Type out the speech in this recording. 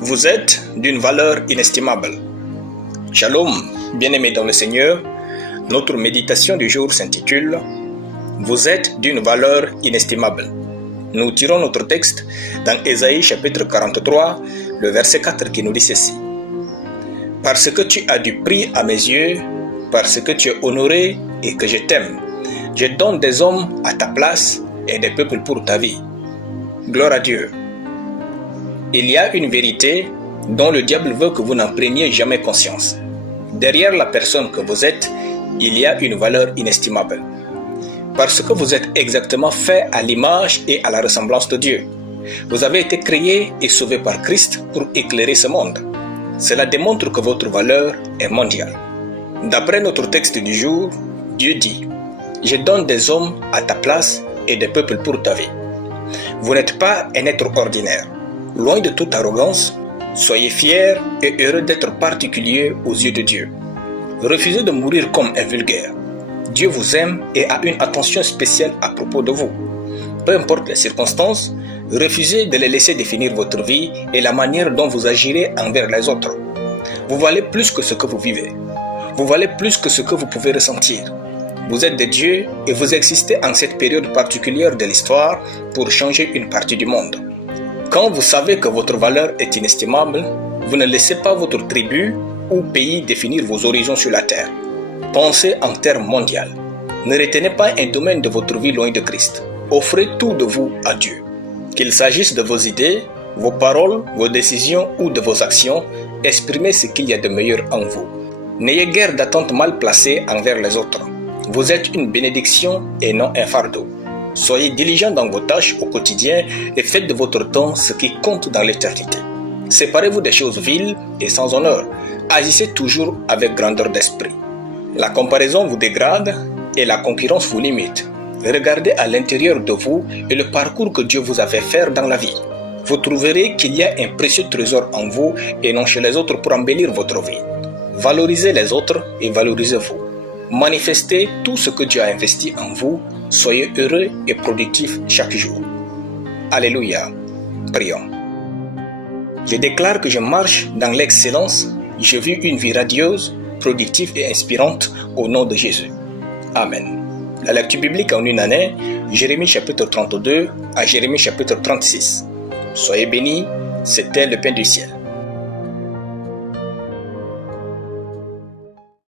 Vous êtes d'une valeur inestimable. Shalom, bien-aimés dans le Seigneur. Notre méditation du jour s'intitule « Vous êtes d'une valeur inestimable ». Nous tirons notre texte dans Ésaïe chapitre 43, le verset 4 qui nous dit ceci. « Parce que tu as du prix à mes yeux, parce que tu es honoré et que je t'aime, je donne des hommes à ta place et des peuples pour ta vie. » Gloire à Dieu. Il y a une vérité dont le diable veut que vous n'en preniez jamais conscience. Derrière la personne que vous êtes, il y a une valeur inestimable. Parce que vous êtes exactement fait à l'image et à la ressemblance de Dieu. Vous avez été créé et sauvé par Christ pour éclairer ce monde. Cela démontre que votre valeur est mondiale. D'après notre texte du jour, Dieu dit « Je donne des hommes à ta place et des peuples pour ta vie. » Vous n'êtes pas un être ordinaire. Loin de toute arrogance, soyez fiers et heureux d'être particuliers aux yeux de Dieu. Refusez de mourir comme un vulgaire. Dieu vous aime et a une attention spéciale à propos de vous. Peu importe les circonstances, refusez de les laisser définir votre vie et la manière dont vous agirez envers les autres. Vous valez plus que ce que vous vivez. Vous valez plus que ce que vous pouvez ressentir. Vous êtes des dieux et vous existez en cette période particulière de l'histoire pour changer une partie du monde. Quand vous savez que votre valeur est inestimable, vous ne laissez pas votre tribu ou pays définir vos horizons sur la terre. Pensez en termes mondiaux. Ne retenez pas un domaine de votre vie loin de Christ. Offrez tout de vous à Dieu. Qu'il s'agisse de vos idées, vos paroles, vos décisions ou de vos actions, exprimez ce qu'il y a de meilleur en vous. N'ayez guère d'attentes mal placées envers les autres. Vous êtes une bénédiction et non un fardeau. Soyez diligents dans vos tâches au quotidien et faites de votre temps ce qui compte dans l'éternité. Séparez-vous des choses viles et sans honneur. Agissez toujours avec grandeur d'esprit. La comparaison vous dégrade et la concurrence vous limite. Regardez à l'intérieur de vous et le parcours que Dieu vous a fait faire dans la vie. Vous trouverez qu'il y a un précieux trésor en vous et non chez les autres pour embellir votre vie. Valorisez les autres et valorisez-vous. Manifestez tout ce que Dieu a investi en vous. Soyez heureux et productifs chaque jour. Alléluia. Prions. Je déclare que je marche dans l'excellence. Je vis une vie radieuse, productive et inspirante au nom de Jésus. Amen. La lecture biblique en une année, Jérémie chapitre 32 à Jérémie chapitre 36. Soyez bénis, c'était le pain du ciel.